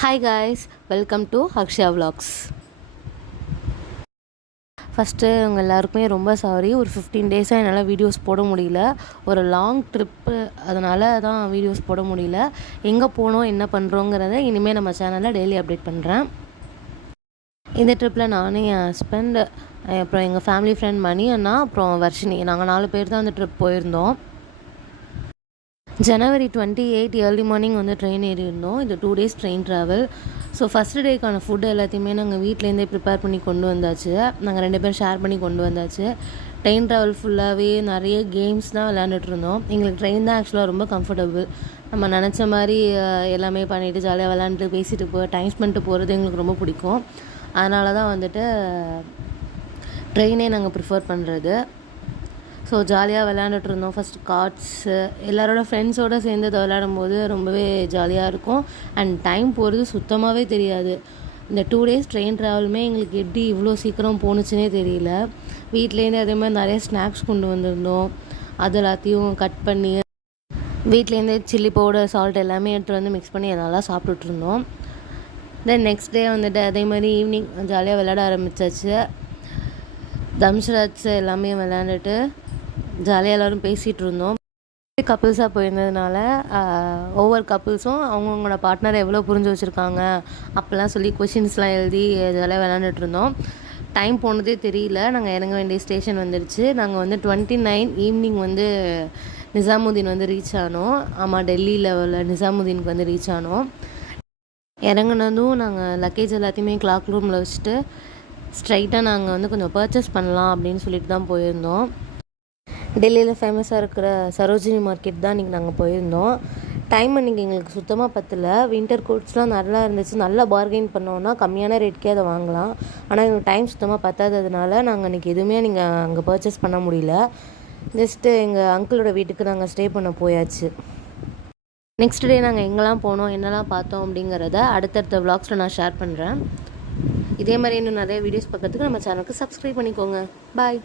Hi guys, welcome to Akshaya vlogs. First உங்கள் எல்லாருக்குமே ரொம்ப சாரி. ஒரு 15 டேஸாக என்னால் வீடியோஸ் போட முடியல. ஒரு லாங் ட்ரிப்பு, அதனால தான் வீடியோஸ் போட முடியல. எங்கே போனோம், என்ன பண்ணுறோங்கிறத இனிமேல் நம்ம சேனலில் டெய்லி அப்டேட் பண்ணுறேன். இந்த ட்ரிப்பில் நான், என் ஹஸ்பண்ட், அப்புறம் எங்கள் ஃபேமிலி ஃப்ரெண்ட் மணி அண்ணா, அப்புறம் வர்ஷினி, நாங்கள் 4 பேர் தான் அந்த ட்ரிப் போயிருந்தோம். ஜனவரி 28 ஏர்லி மார்னிங் வந்து ட்ரெயின் ஏறியிருந்தோம். இது 2 days train travel. So first டேக்கான ஃபுட்டு எல்லாத்தையுமே நாங்கள் வீட்டிலேருந்தே ப்ரிப்பேர் பண்ணி கொண்டு வந்தாச்சு. நாங்கள் 2 பேரும் ஷேர் பண்ணி கொண்டு வந்தாச்சு. ட்ரெயின் ட்ராவல் ஃபுல்லாகவே நிறைய கேம்ஸ் தான் விளையாண்டுட்டு இருந்தோம். எங்களுக்கு ட்ரெயின் தான் ஆக்சுவலாக ரொம்ப கம்ஃபர்டபுள். நம்ம நினச்ச மாதிரி எல்லாமே பண்ணிவிட்டு ஜாலியாக விளையாண்டுட்டு பேசிட்டு டைம் ஸ்பெண்ட்டு போகிறது எங்களுக்கு ரொம்ப பிடிக்கும். அதனால தான் வந்துட்டு ட்ரெயினே நாங்கள் ப்ரிஃபர் பண்ணுறது. ஸோ ஜாலியாக விளையாண்டுட்டு இருந்தோம். ஃபஸ்ட்டு கார்ட்ஸு எல்லாரோட ஃப்ரெண்ட்ஸோடு சேர்ந்து அதை விளையாடும்போது ரொம்பவே ஜாலியாக இருக்கும். அண்ட் டைம் போகிறது சுத்தமாகவே தெரியாது. இந்த 2 டேஸ் ட்ரெயின் ட்ராவலுமே எங்களுக்கு எப்படி இவ்வளோ சீக்கிரம் போணுச்சுன்னே தெரியல. வீட்லேருந்து அதே மாதிரி நிறைய ஸ்நாக்ஸ் கொண்டு வந்திருந்தோம். அது எல்லாத்தையும் கட் பண்ணி வீட்லேருந்தே சில்லி பவுடர், சால்ட் எல்லாமே எடுத்துகிட்டு வந்து மிக்ஸ் பண்ணி நல்லா சாப்பிட்டுட்ருந்தோம். தென் நெக்ஸ்ட் டே வந்துட்டு அதே மாதிரி ஈவினிங் ஜாலியாக விளையாட ஆரம்பித்தாச்சு. தம்ஷராட்ஸ் எல்லாமே விளையாண்டுட்டு ஜாலியாக எல்லோரும் பேசிகிட்டு இருந்தோம். கப்புள்ஸாக போயிருந்ததுனால ஒவ்வொரு கப்புள்ஸும் அவங்கவுங்களோட பார்ட்னரை எவ்வளோ புரிஞ்சு வச்சுருக்காங்க அப்படிலாம் சொல்லி கொஷின்ஸ்லாம் எழுதி ஜாலியாக விளையாண்டுட்டு இருந்தோம். டைம் போனதே தெரியல. நாங்கள் இறங்க வேண்டிய ஸ்டேஷன் வந்துடுச்சு. நாங்கள் வந்து 29 ஈவினிங் வந்து நிசாமுதீன் வந்து ரீச் ஆனோம். ஆமாம், டெல்லியில் உள்ள நிசாமுதீனுக்கு வந்து ரீச் ஆனோம். இறங்குனதும் நாங்கள் லக்கேஜ் எல்லாத்தையுமே கிளாக் ரூமில் வச்சுட்டு ஸ்ட்ரைட்டாக நாங்கள் வந்து கொஞ்சம் பர்ச்சேஸ் பண்ணலாம் அப்படின்னு சொல்லிட்டு தான் போயிருந்தோம். டெல்லியில் ஃபேமஸாக இருக்கிற சரோஜினி மார்க்கெட் தான் இன்றைக்கி நாங்கள் போயிருந்தோம். டைம் அன்றைக்கி எங்களுக்கு சுத்தமாக பத்தலை. வின்டர் கோட்ஸ்லாம் நல்லா இருந்துச்சு. நல்லா பார்கெயின் பண்ணோன்னா கம்மியான ரேட்கே அதை வாங்கலாம். ஆனால் எங்களுக்கு டைம் சுத்தமாக பத்தாததுனால நாங்கள் அன்றைக்கி எதுவுமே அங்கே பர்ச்சேஸ் பண்ண முடியல. ஜஸ்ட்டு எங்கள் அங்கிளோட வீட்டுக்கு நாங்கள் ஸ்டே பண்ண போயாச்சு. நெக்ஸ்ட் டே நாங்கள் எங்கெல்லாம் போனோம், என்னெல்லாம் பார்த்தோம் அப்படிங்கிறத அடுத்தடுத்த விளாக்ஸில் நான் ஷேர் பண்ணுறேன். இதே மாதிரி இன்னும் நிறைய வீடியோஸ் பார்க்கறதுக்கு நம்ம சேனலுக்கு சப்ஸ்கிரைப் பண்ணிக்கோங்க. பாய்.